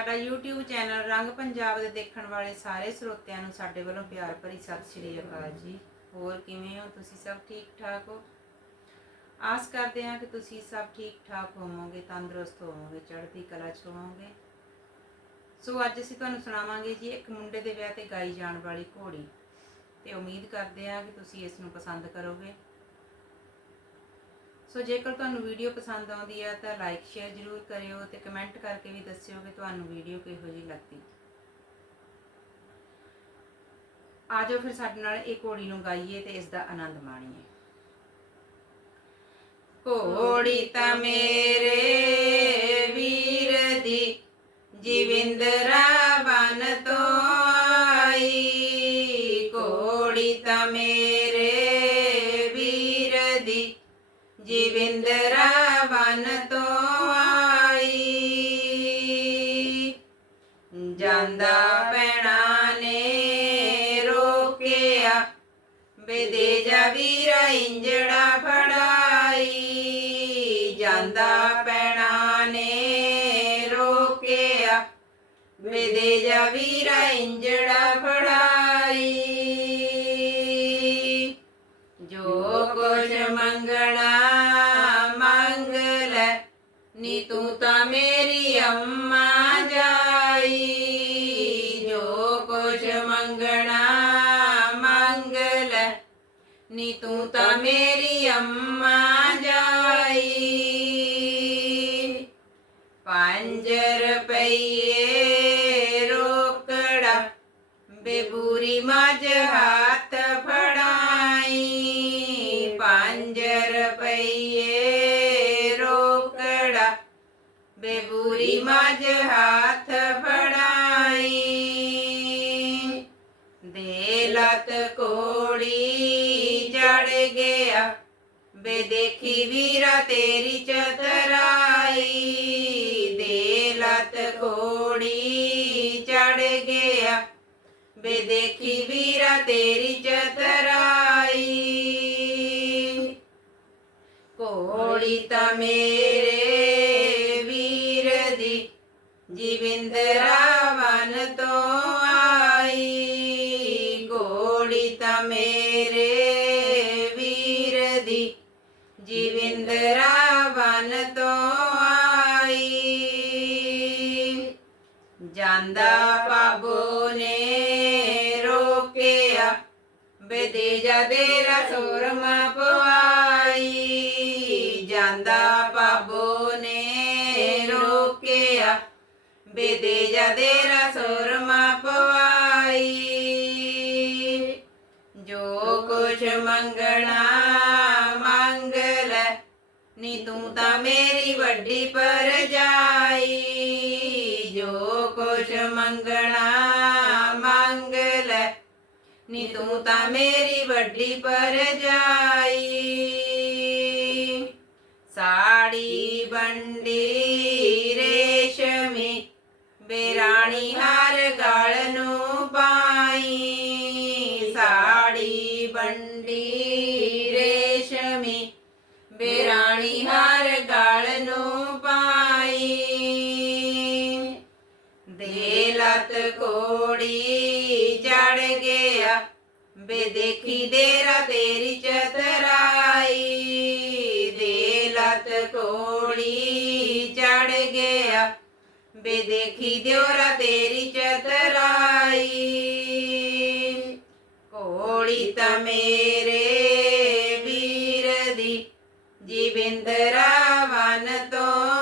ਸਾਡਾ YouTube channel ਰੰਗ ਪੰਜਾਬ ਦੇ ਦੇਖਣ ਵਾਲੇ ਸਾਰੇ ਸਰੋਤਿਆਂ ਨੂੰ ਸਾਡੇ ਵੱਲੋਂ ਪਿਆਰ ਭਰੀ ਸਤਿ ਸ਼੍ਰੀ ਅਕਾਲ ਜੀ। ਹੋਰ ਕਿਵੇਂ ਹੋ? ਤੁਸੀਂ ਸਭ ਠੀਕ ਠਾਕ ਹੋ? ਆਸ ਕਰਦੇ ਹਾਂ ਕਿ ਤੁਸੀਂ ਸਭ ਠੀਕ ਠਾਕ ਹੋਵੋਗੇ, ਤੰਦਰੁਸਤ ਹੋਵੋਗੇ, ਚੜ੍ਹਦੀ ਕਲਾ ਚ ਹੋਵੋਗੇ। ਸੋ ਅੱਜ ਅਸੀਂ ਤੁਹਾਨੂੰ ਸੁਣਾਵਾਂਗੇ ਜੀ ਇੱਕ ਮੁੰਡੇ ਦੇ ਵਿਆਹ ਤੇ ਗਾਈ ਜਾਣ ਵਾਲੀ ਘੋੜੀ। ਤੇ ਉਮੀਦ ਕਰਦੇ ਹਾਂ ਕਿ ਤੁਸੀਂ ਇਸ ਨੂੰ ਪਸੰਦ ਕਰੋਗੇ। ਸੋ ਜੇਕਰ ਤੁਹਾਨੂੰ ਵੀਡੀਓ ਪਸੰਦ ਆਉਂਦੀ ਹੈ ਤਾਂ ਲਾਈਕ ਸ਼ੇਅਰ ਜ਼ਰੂਰ ਕਰਿਓ ਤੇ ਕਮੈਂਟ ਕਰਕੇ ਵੀ ਦੱਸਿਓ ਕਿ ਤੁਹਾਨੂੰ ਵੀਡੀਓ ਕਿਹੋ ਜਿਹੀ ਲੱਗਦੀ। ਆਜੋ ਫਿਰ ਸਾਡੇ ਨਾਲ ਇਹ ਘੋੜੀ ਨੂੰ ਗਾਈਏ ਤੇ ਇਸ ਦਾ ਆਨੰਦ ਮਾਣੀਏ। ਘੋੜੀ ਤਾਂ ਮੇਰੇ ਵੀਰ ਦੀ ਜੀਵਿੰਦਰਾ ਬਨ ਤੋਂ ਆਈ। ਘੋੜੀ ਤਾਂ ਮੇਰੇ ਜੀਵਿੰਦਰਾ ਵਨ ਤੋਂ ਆਈ। ਜਾਂਦਾ ਪੈਣਾ ਨੇ ਰੋਕਿਆ ਬੇਦੇ ਜਾ ਵੀਰਾ ਇੰਜੜਾ ਫੜਾਈ। ਜਾਂਦਾ ਪੈਣਾ ਨੇ ਰੋਕਿਆ ਬੇਦੇ ਜਾ ਵੀਰਾ ਇੰਜੜਾ ਫੜਾਈ। ਜੋ ਕੁਝ ਮੰਗਣਾ ਨੀ ਤੂੰ ਤਾਂ ਮੇਰੀ ਅੰਮਾ ਜਾਈ ਪੰਜ ਰੁਪਈਏ ਰੋਕੜਾ ਬੇਬੂਰੀ ਮੱਝ ਬੇਬੂਰੀ ਮੱਝ ਹੱਥ ਫੜਾਈ ਦੇ ਲਤ ਕੋੜੀ ਜੜ ਗਿਆ ਬੇ ਦੇਖੀ ਵੀਰਾ ਤੇਰੀ ਚਤਰਾਈ ਦੇ ਲਤ ਕੋੜੀ ਚੜ ਗਿਆ ਬੇ ਦੇਖੀ ਵੀਰਾ ਜੀਵਿੰਦਰਾ ਵਨ ਤੋਂ ਆਈ ਕੋੜੀ ਤਾਂ ਮੇਰੇ ਵੀਰ ਦੀ। ਜੀਵਿੰਦਰਾ ਵਨ ਤੋਂ ਆਈ, ਜਾਂਦਾ ਪਾਬੋ ਨੇ ਰੋਕਿਆ, ਬੇਦੇ ਜਾ ਦੇ ਰਸੋਰਮਾ ਪਵਾਈ ਬੇਦੇ ਜਾ ਦੇ ਰਸੋਰਮਾ ਜੋ ਕੁਛ ਮੰਗਣਾ ਮੰਗ ਲੈ, ਨੀ ਤੂੰ ਤਾਂ ਮੇਰੀ ਵੱਡੀ ਪਰਜਾਈ ਜੋ ਕੁਛ ਮੰਗਣਾ ਮੰਗ ਲੈ, ਨੀ ਤੂੰ ਤਾਂ ਮੇਰੀ ਵੱਡੀ ਪਰਜਾਈ ਸਾੜੀ ਬੰਡੀ ਬੇਰਾਣੀ ਹਰ ਗਲ ਨੂੰ ਪਾਈ। ਸਾੜੀ ਬੰਡੀ ਰੇਸ਼ਮੀ, ਬੇਰਾਣੀ ਹਰ ਗਲ ਨੂੰ ਪਾਈ। ਦੇ ਲਤ ਕੋੜੀ ਚੜ ਗਿਆ ਬੇ ਦੇਖੀ ਦੇਰਾ ਤੇਰੀ ਬੇ ਦੇਖੀ ਦਿਉਰਾ ਤੇਰੀ ਚਤਰਾਈ। ਕੋੜੀ ਤਾਂ ਮੇਰੇ ਵੀਰ ਦੀ ਜੀਵਿੰਦਰਾ ਵਨ ਤੋਂ